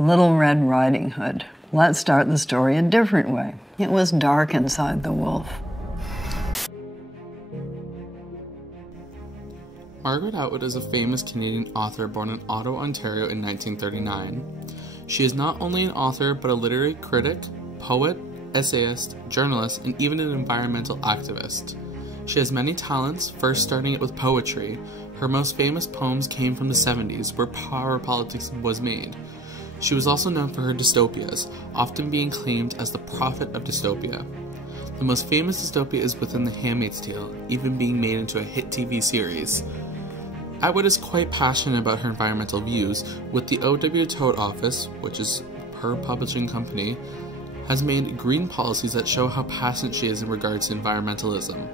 Little Red Riding Hood. Let's start the story a different way. It was dark inside the wolf. Margaret Atwood is a famous Canadian author born in Ottawa, Ontario in 1939. She is not only an author, but a literary critic, poet, essayist, journalist, and even an environmental activist. She has many talents, first starting it with poetry. Her most famous poems came from the 70s, where power politics was made. She was also known for her dystopias, often being claimed as the prophet of dystopia. The most famous dystopia is within The Handmaid's Tale, even being made into a hit TV series. Atwood is quite passionate about her environmental views, with the O.W. Toad office, which is her publishing company, has made green policies that show how passionate she is in regards to environmentalism.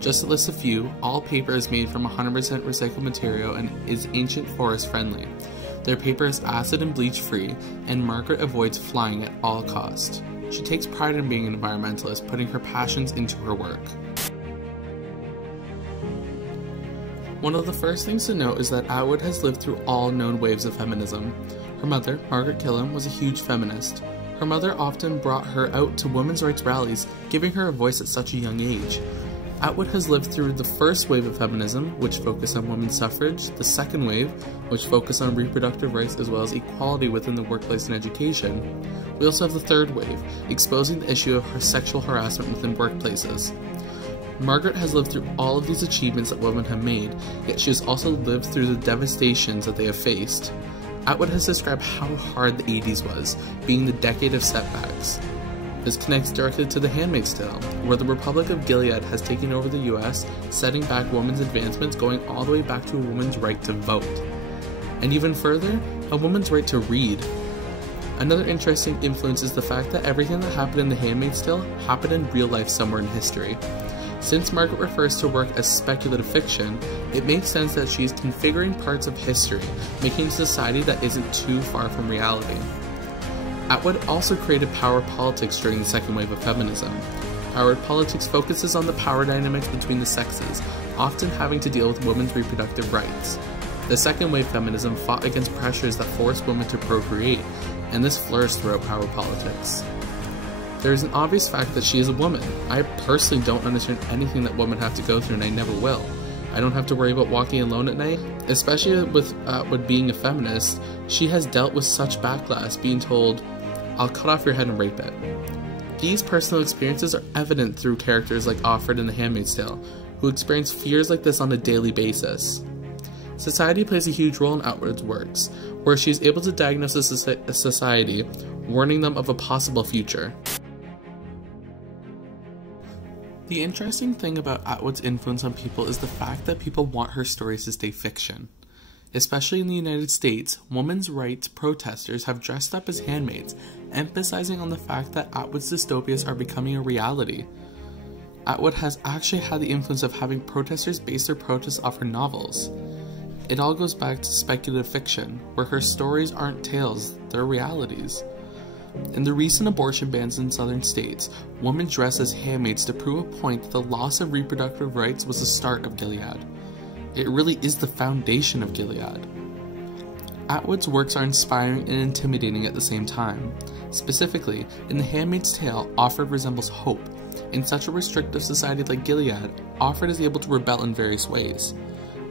Just to list a few, all paper is made from 100% recycled material and is ancient forest friendly. Their paper is acid and bleach free, and Margaret avoids flying at all costs. She takes pride in being an environmentalist, putting her passions into her work. One of the first things to note is that Atwood has lived through all known waves of feminism. Her mother, Margaret Killam, was a huge feminist. Her mother often brought her out to women's rights rallies, giving her a voice at such a young age. Atwood has lived through the first wave of feminism, which focused on women's suffrage, the second wave, which focused on reproductive rights as well as equality within the workplace and education. We also have the third wave, exposing the issue of her sexual harassment within workplaces. Margaret has lived through all of these achievements that women have made, yet she has also lived through the devastations that they have faced. Atwood has described how hard the 80s was, being the decade of setbacks. This connects directly to The Handmaid's Tale, where the Republic of Gilead has taken over the US, setting back women's advancements going all the way back to a woman's right to vote. And even further, a woman's right to read. Another interesting influence is the fact that everything that happened in The Handmaid's Tale happened in real life somewhere in history. Since Margaret refers to work as speculative fiction, it makes sense that she is configuring parts of history, making a society that isn't too far from reality. Atwood also created power politics during the second wave of feminism. Power politics focuses on the power dynamics between the sexes, often having to deal with women's reproductive rights. The second wave feminism fought against pressures that forced women to procreate, and this flourished throughout power politics. There is an obvious fact that she is a woman. I personally don't understand anything that women have to go through, and I never will. I don't have to worry about walking alone at night. Especially with Atwood being a feminist, she has dealt with such backlash, being told, "I'll cut off your head and rape it." These personal experiences are evident through characters like Offred in The Handmaid's Tale, who experience fears like this on a daily basis. Society plays a huge role in Atwood's works, where she is able to diagnose a society, warning them of a possible future. The interesting thing about Atwood's influence on people is the fact that people want her stories to stay fiction. Especially in the United States, women's rights protesters have dressed up as handmaids, emphasizing on the fact that Atwood's dystopias are becoming a reality. Atwood has actually had the influence of having protesters base their protests off her novels. It all goes back to speculative fiction, where her stories aren't tales, they're realities. In the recent abortion bans in southern states, women dress as handmaids to prove a point that the loss of reproductive rights was the start of Gilead. It really is the foundation of Gilead. Atwood's works are inspiring and intimidating at the same time. Specifically, in The Handmaid's Tale, Offred resembles hope. In such a restrictive society like Gilead, Offred is able to rebel in various ways.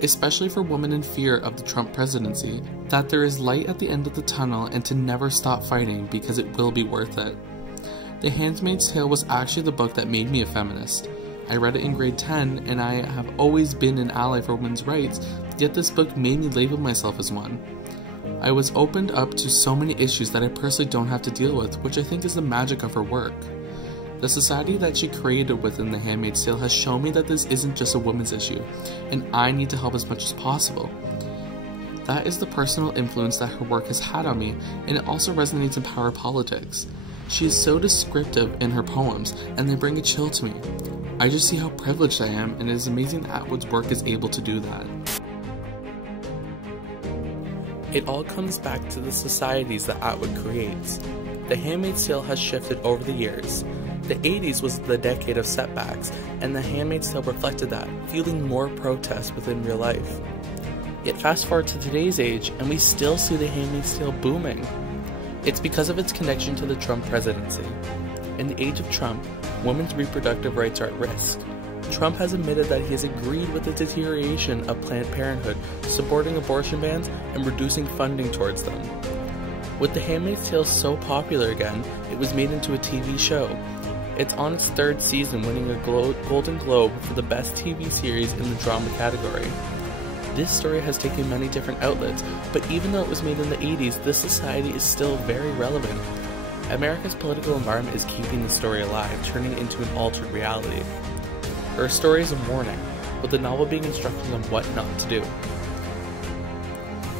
Especially for women in fear of the Trump presidency, that there is light at the end of the tunnel and to never stop fighting because it will be worth it. The Handmaid's Tale was actually the book that made me a feminist. I read it in grade 10 and I have always been an ally for women's rights, yet this book made me label myself as one. I was opened up to so many issues that I personally don't have to deal with, which I think is the magic of her work. The society that she created within The Handmaid's Tale has shown me that this isn't just a woman's issue, and I need to help as much as possible. That is the personal influence that her work has had on me, and it also resonates in power politics. She is so descriptive in her poems, and they bring a chill to me. I just see how privileged I am, and it is amazing that Atwood's work is able to do that. It all comes back to the societies that Atwood creates. The Handmaid's Tale has shifted over the years. The 80s was the decade of setbacks, and The Handmaid's Tale reflected that, fueling more protests within real life. Yet fast forward to today's age, and we still see The Handmaid's Tale booming. It's because of its connection to the Trump presidency. In the age of Trump, women's reproductive rights are at risk. Trump has admitted that he has agreed with the deterioration of Planned Parenthood, supporting abortion bans and reducing funding towards them. With The Handmaid's Tale so popular again, it was made into a TV show. It's on its 3rd season, winning a Golden Globe for the best TV series in the drama category. This story has taken many different outlets, but even though it was made in the 80s, this society is still very relevant. America's political environment is keeping the story alive, turning it into an altered reality. Her story is a warning, with the novel being instructions on what not to do.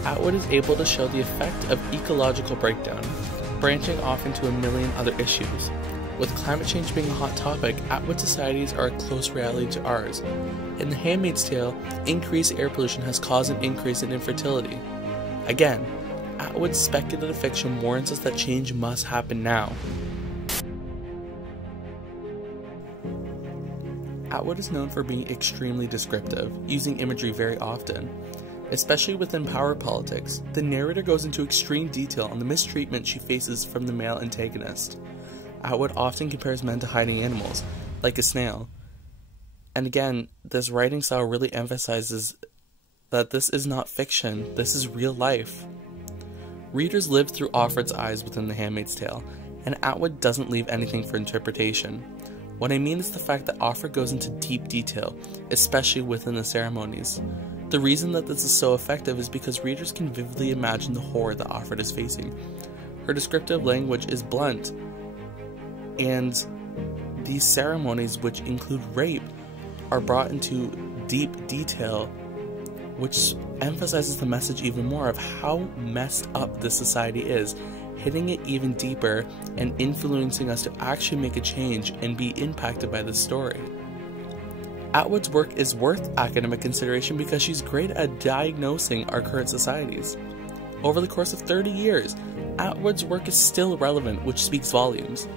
Atwood is able to show the effect of ecological breakdown, branching off into a million other issues. With climate change being a hot topic, Atwood societies are a close reality to ours. In The Handmaid's Tale, increased air pollution has caused an increase in infertility. Again, Atwood's speculative fiction warns us that change must happen now. Atwood is known for being extremely descriptive, using imagery very often. Especially within power politics, the narrator goes into extreme detail on the mistreatment she faces from the male antagonist. Atwood often compares men to hiding animals, like a snail. And again, this writing style really emphasizes that this is not fiction, this is real life. Readers live through Offred's eyes within The Handmaid's Tale, and Atwood doesn't leave anything for interpretation. What I mean is the fact that Offred goes into deep detail, especially within the ceremonies. The reason that this is so effective is because readers can vividly imagine the horror that Offred is facing. Her descriptive language is blunt, and these ceremonies, which include rape, are brought into deep detail, which emphasizes the message even more of how messed up this society is, hitting it even deeper and influencing us to actually make a change and be impacted by this story. Atwood's work is worth academic consideration because she's great at diagnosing our current societies. Over the course of 30 years, Atwood's work is still relevant, which speaks volumes.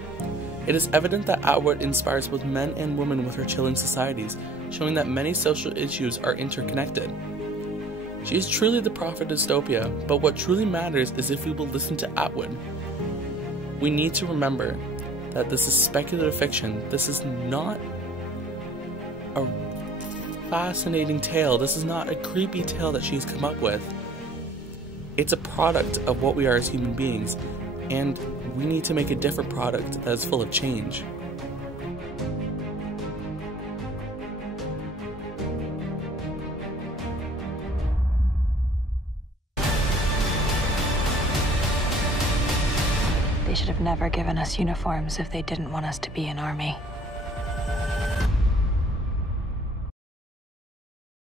It is evident that Atwood inspires both men and women with her chilling societies, showing that many social issues are interconnected. She is truly the prophet of dystopia, but what truly matters is if we will listen to Atwood. We need to remember that this is speculative fiction. This is not a fascinating tale. This is not a creepy tale that she's come up with. It's a product of what we are as human beings, and we need to make a different product that is full of change. They should have never given us uniforms if they didn't want us to be an army.